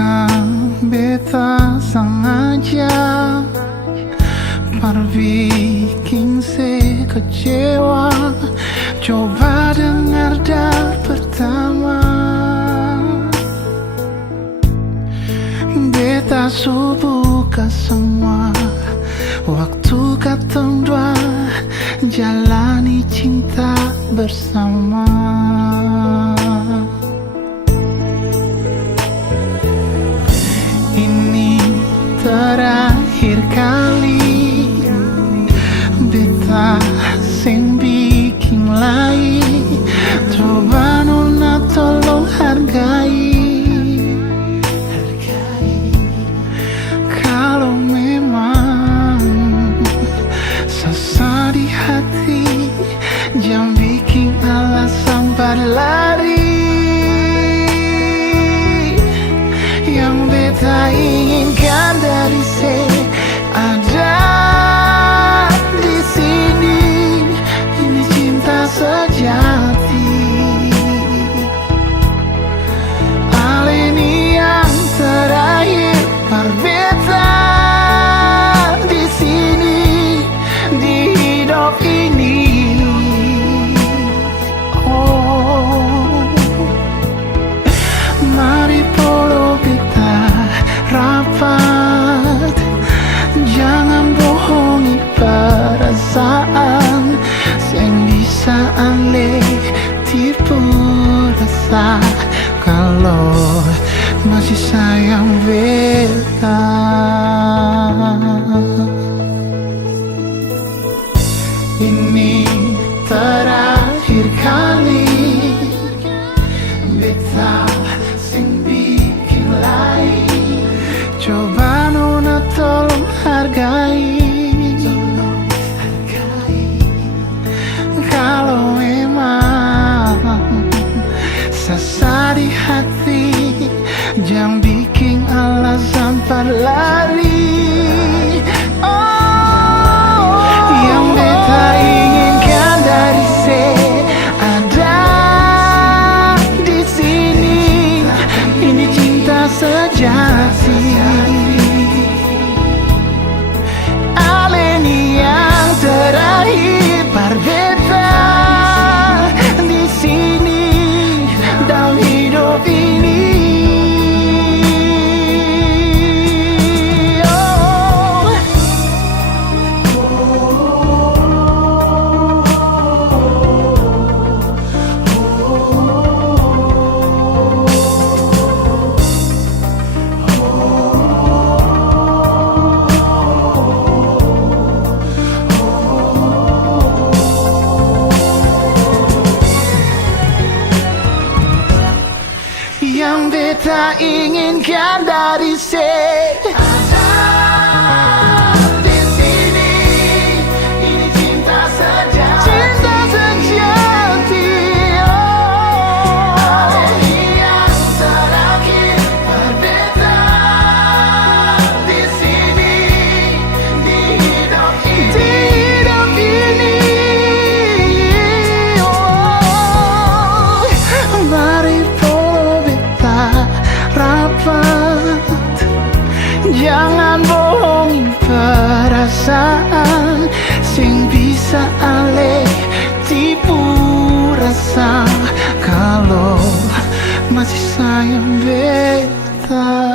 Bukan beta sengaja bikin se kecewa. Coba dengar dari pertama. Beta subuka semua waktu katong dua jalani cinta bersama. Ini terakhir kali beta sing bikin lain. Coba nona tolong hargai. Kalau memang sesat di hati, jangan bikin alasan berlari. Yang beta inginkan dari ada di sini. Ini cinta sejati. Hal ini yang terakhir berbeda di sini, di hidup ini. Oh, mari polo kita rapat, jangan bohongi perasaan yang bisa ale tipu rasa. Kalau masih sayang beta, ini terakhir kali beta sing bikin lain. Coba nona tolong hargai. Kalau memang sesat di hati, jangan bikin alasan berlari. Oh, yang beta inginkan dari ada di sini. Ini cinta sejati. Hal ini yang terakhir berbeda di sini dalam hidup ini. Yang beta inginkan dari di sini. Ini cinta sejati. Cinta sejati. Oh, hal ini yang terakhir berbeda di sini, di hidup ini. Di hidup ini. Oh, mari rapat, jangan bohongi perasaan sing bisa ale tipu rasa. Kalau masih sayang beta.